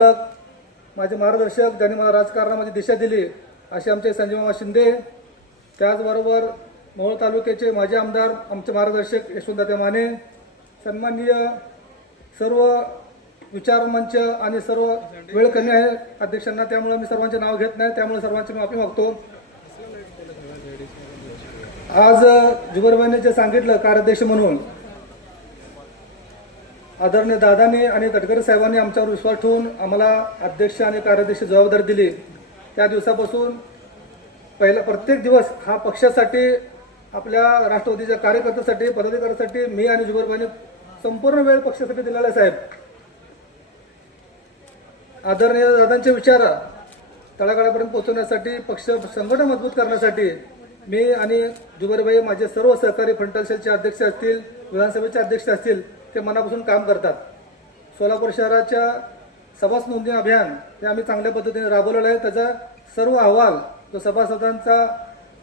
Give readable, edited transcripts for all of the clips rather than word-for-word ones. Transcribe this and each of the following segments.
माझे मार्गदर्शक ज्यांनी मला राजकारणामध्ये दिशा दिली असे आमचे संजय मामा शिंदे, त्याचबरोबर मोहोळ तालुक्याचे माजी आमदार आमचे मार्गदर्शक यशवंतदादा माने, सन्माननीय सर्व विचार मंच आणि सर्व वेळ कमी आहे अध्यक्षांना, त्यामुळे मी सर्वांचे नाव घेत नाही, त्यामुळे सर्वांची माफी मागतो। आज जुबेरभाईंनी जे सांगितलं कार्याध्यक्ष म्हणून, आदरणीय दादांनी आणि तटकरे साहेबांनी आमच्यावर विश्वास ठेवून आम्हाला अध्यक्ष आणि कार्याध्यक्ष जबाबदारी दिली, त्या दिवसापासून पहिला प्रत्येक दिवस हा पक्षासाठी, आपल्या राष्ट्रवादीच्या कार्यकर्त्यांसाठी, पदाधिकाऱ्यांसाठी मी आणि जुबेरभाईंनी संपूर्ण वेळ पक्षासाठी दिलेला आहे। साहेब, आदरणीय दादांचे विचार तळागाळापर्यंत पोहोचवण्यासाठी, पक्ष संघटन मजबूत करण्यासाठी मी आणि जुबेरभाई, माझे सर्व सहकारी फ्रंटल सेलचे अध्यक्ष असतील, विधानसभेचे अध्यक्ष असतील, ते मनापासून काम करतात। सोलापूर शहराच्या सभासद नोंदणी अभियान हे आम्ही चांगल्या पद्धतीने राबवलेलं आहे। त्याचा सर्व अहवाल, जो सभासदांचा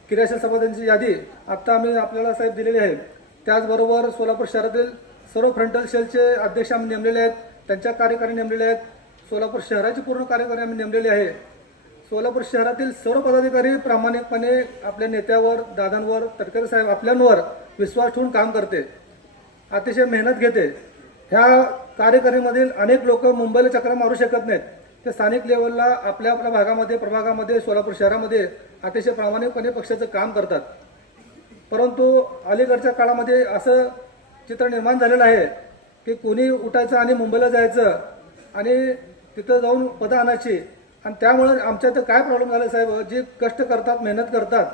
क्रियाशील सभासदांची यादी आता आम्ही आपल्याला साहेब दिलेली आहे। त्याचबरोबर सोलापूर शहरातील सर्व फ्रंटल सेलचे अध्यक्ष आम्ही नेमलेले आहेत, त्यांच्या कार्यकारी नेमलेले आहेत। सोलापूर शहराची पूर्ण कार्यकारी आम्ही नेमलेली आहे। सोलापूर शहरातील सर्व पदाधिकारी प्रामाणिकपणे आपल्या नेत्यावर, दादांवर, तटकरे साहेब आपल्यांवर विश्वास ठेवून काम करते, अतिशय मेहनत घेते। ह्या कार्यकारीमधील अनेक लोक मुंबईला चक्र मारू शकत नाहीत, ते स्थानिक लेवलला आपल्या आपल्या भागामध्ये, प्रभागामध्ये, सोलापूर शहरामध्ये अतिशय प्रामाणिकपणे पक्षाचं काम करतात। परंतु अलीकडच्या काळामध्ये असं चित्र निर्माण झालेलं आहे की कोणी उठायचं आणि मुंबईला जायचं आणि तिथं जाऊन पदं आणायची, आणि त्यामुळे आमच्या इथं काय प्रॉब्लेम झाला साहेब, जे कष्ट करतात, मेहनत करतात,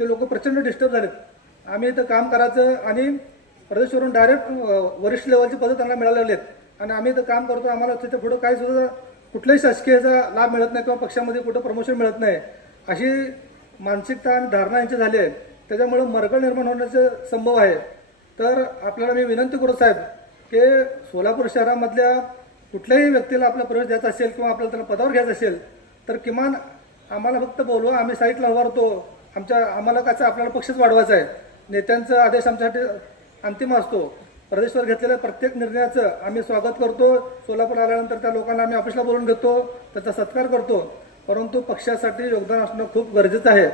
ते लोक प्रचंड डिस्टर्ब झालेत। आम्ही इथं काम करायचं आणि प्रदेशवरून डायरेक्ट वरिष्ठ लेवलचे पदं त्यांना मिळालेले आहेत, आणि आम्ही इथं काम करतो, आम्हाला तिथे पुढं काही सुद्धा कुठल्याही शासकीयचा लाभ मिळत नाही किंवा पक्षामध्ये कुठं प्रमोशन मिळत नाही, अशी मानसिकता आणि धारणा यांची झाली आहे। त्याच्यामुळे मरगळ निर्माण होण्याचा संभव आहे। तर आपल्याला मी विनंती करू साहेब की सोलापूर शहरामधल्या कुठल्याही व्यक्तीला आपला प्रवेश द्यायचा असेल किंवा आपल्याला त्याला पदावर घ्यायचं असेल तर किमान आम्हाला फक्त बोलवा, आम्ही साईटला उभारतो। आम्हाला कसं आपल्याला पक्षच वाढवायचा आहे, नेत्यांचा आदेश आमच्यासाठी अंतिम असतो। प्रदेशवर घेतलेल्या प्रत्येक निर्णयाचं आम्ही स्वागत करतो। सोलापूर आल्यानंतर त्या लोकांना आम्ही ऑफिसला बोलवून घेतो, त्याचा सत्कार करतो, परंतु पक्षासाठी योगदान असणं खूप गरजेचं आहे।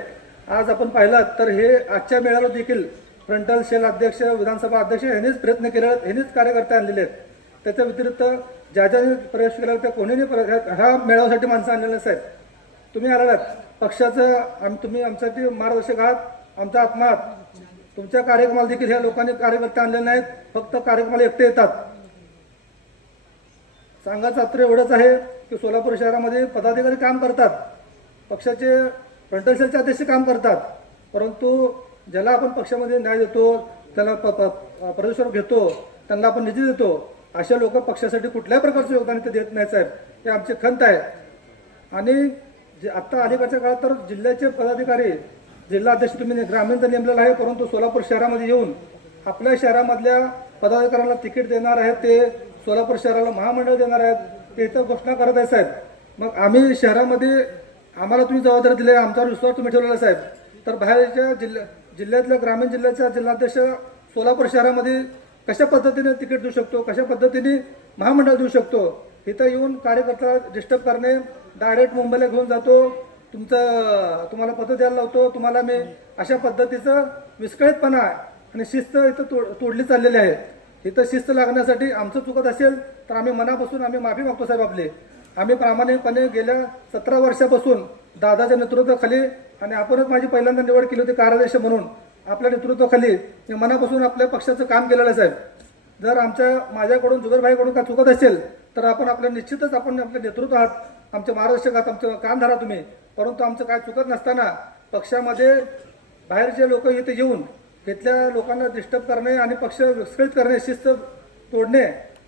आज आपण पाहिलं तर हे आजच्या मेळाव्यात देखील फ्रंटल सेल अध्यक्ष, विधानसभा अध्यक्ष यांनीच प्रयत्न केले, यांनीच कार्यकर्ते आणलेले आहेत। त्याच्या व्यतिरिक्त ज्या ज्याने प्रवेश केला त्या कोणीही ह्या मेळाव्यासाठी माणसं आणलेलं साहेब, तुम्ही आलात पक्षाचं, तुम्ही आमच्यासाठी मार्गदर्शक आहात, आमचा आत्मा आहात। तुमच्या कार्यक्रमाला देखील ह्या लोकांनी कार्यकर्ते आणले नाहीत, फक्त कार्यक्रमाला एकटे येतात। सांगायचं मात्र एवढंच आहे की सोलापूर शहरामध्ये पदाधिकारी काम करतात, पक्षाचे फ्रंटल सेलचे अध्यक्ष काम करतात, परंतु ज्याला आपण पक्षामध्ये न्याय देतो, त्याला प्रदेशवर घेतो, त्यांना आपण निधी देतो, अशा लोक पक्षासाठी कुठल्याही प्रकारचं योगदान ते देत नाही साहेब, हे आमची खंत आहे। आणि जे आत्ता अलीकडच्या काळात तर जिल्ह्याचे पदाधिकारी, जिल्हा अध्यक्ष तुम्ही ग्रामीणचा नेमलेला आहे, परंतु सोलापूर शहरामध्ये येऊन आपल्या शहरामधल्या पदाधिकाऱ्यांना तिकीट देणार आहेत, ते सोलापूर शहराला महामंडळ देणार आहेत, ते इथं घोषणा करत आहे साहेब। मग आम्ही शहरामध्ये, आम्हाला तुम्ही जबाबदारी दिली, आमच्यावर विश्वास तुम्ही ठेवलेला साहेब, तर बाहेरच्या जिल्ह्यातल्या ग्रामीण जिल्ह्याच्या जिल्हाध्यक्ष सोलापूर शहरामध्ये कशा पद्धतीने तिकीट देऊ शकतो, कशा पद्धतीने महामंडळ देऊ शकतो, इथं येऊन कार्यकर्ता डिस्टर्ब करणे, डायरेक्ट मुंबईला घेऊन जातो, तुम्हाला पद द्यायला लावतो, तुम्हाला मी अशा पद्धतीचं विस्कळीतपणा आणि शिस्त इथं तोडली चाललेली आहे। इथं शिस्त लागण्यासाठी आमचं चुकत असेल तर आम्ही मनापासून आम्ही माफी मागतो साहेब आपले। आम्ही प्रामाणिकपणे गेल्या 17 वर्षापासून दादाच्या नेतृत्वाखाली, आणि आपणच माझी पहिल्यांदा निवड केली होती कार्याध्यक्ष म्हणून, आपल्या नेतृत्वाखाली मी मनापासून आपल्या पक्षाचं काम केलेलं आहे साहेब। जर माझ्याकडून, जुबेरभाईकडून काय चुकत असेल तर आपण निश्चितच आपण आपले नेतृत्व आहात, आमचे मार्गदर्शक आहात, आमचं काम धरा तुम्ही, परंतु आमचं काय चुकत नसताना पक्षामध्ये बाहेरचे लोक इथे येऊन इथल्या लोकांना डिस्टर्ब करणे आणि पक्ष विस्कळीत करणे, शिस्त तोडणे,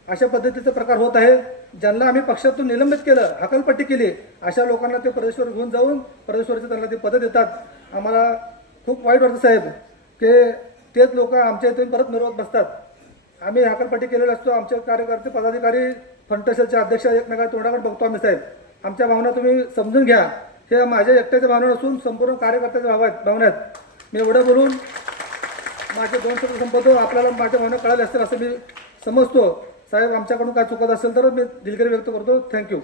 अशा पद्धतीचे प्रकार होत आहे। ज्यांना आम्ही पक्षातून निलंबित केलं, हकालपट्टी केली, अशा लोकांना ते प्रदेशवर घेऊन जाऊन प्रदेशवरचे त्यांना ते पदं देतात। आम्हाला खूप वाईट वाटतं साहेब की तेच लोक आमच्या इथे परत मिरवत बसतात। आम्ही हकालपट्टी केलेले असतो, आमचे कार्यकर्ते, पदाधिकारी, फ्रंटल सेलचे अध्यक्ष एकमेकांच्या तोंडाकडे बघतो आम्ही साहेब। आमच्या भावना तुम्ही समजून घ्या, हे माझ्या एकट्याच्या भावना नसून संपूर्ण कार्यकर्त्याच्या भावना आहेत। मी एवढं बोलून माझे 2 शब्द संपवतो। आपल्याला माझ्या भावना कळाल्या असतील असं मी समजतो साहेब। आमच्याकडून काय चुकत असेल तर मी दिलगिरी व्यक्त करतो। थँक्यू।